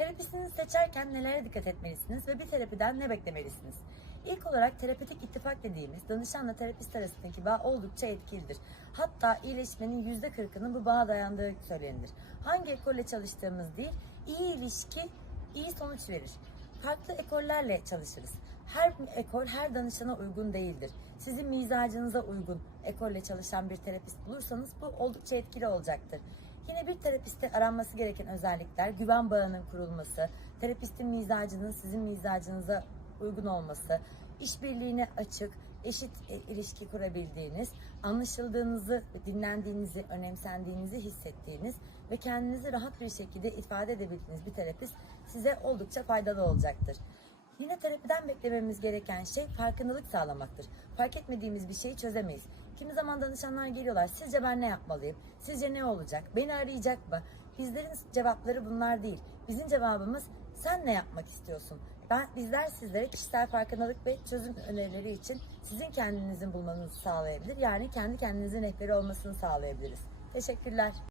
Terapistinizi seçerken nelere dikkat etmelisiniz ve bir terapiden ne beklemelisiniz? İlk olarak terapetik ittifak dediğimiz danışanla terapist arasındaki bağ oldukça etkilidir. Hatta iyileşmenin %40'ının bu bağa dayandığı söylenir. Hangi ekolle çalıştığımız değil, iyi ilişki iyi sonuç verir. Farklı ekollerle çalışırız. Her ekol her danışana uygun değildir. Sizin mizacınıza uygun ekolle çalışan bir terapist bulursanız bu oldukça etkili olacaktır. Yine bir terapiste aranması gereken özellikler güven bağının kurulması, terapistin mizacının sizin mizacınıza uygun olması, işbirliğine açık, eşit e, ilişki kurabildiğiniz, anlaşıldığınızı, dinlendiğinizi, önemsendiğinizi hissettiğiniz ve kendinizi rahat bir şekilde ifade edebildiğiniz bir terapist size oldukça faydalı olacaktır. Yine terapiden beklememiz gereken şey farkındalık sağlamaktır. Fark etmediğimiz bir şeyi çözemeyiz. Kimi zaman danışanlar geliyorlar. Sizce ben ne yapmalıyım? Sizce ne olacak? Beni arayacak mı? Bizlerin cevapları bunlar değil. Bizim cevabımız sen ne yapmak istiyorsun? Ben bizler sizlere kişisel farkındalık ve çözüm önerileri için sizin kendinizin bulmanızı sağlayabilir. Yani kendi kendinizin rehberi olmasını sağlayabiliriz. Teşekkürler.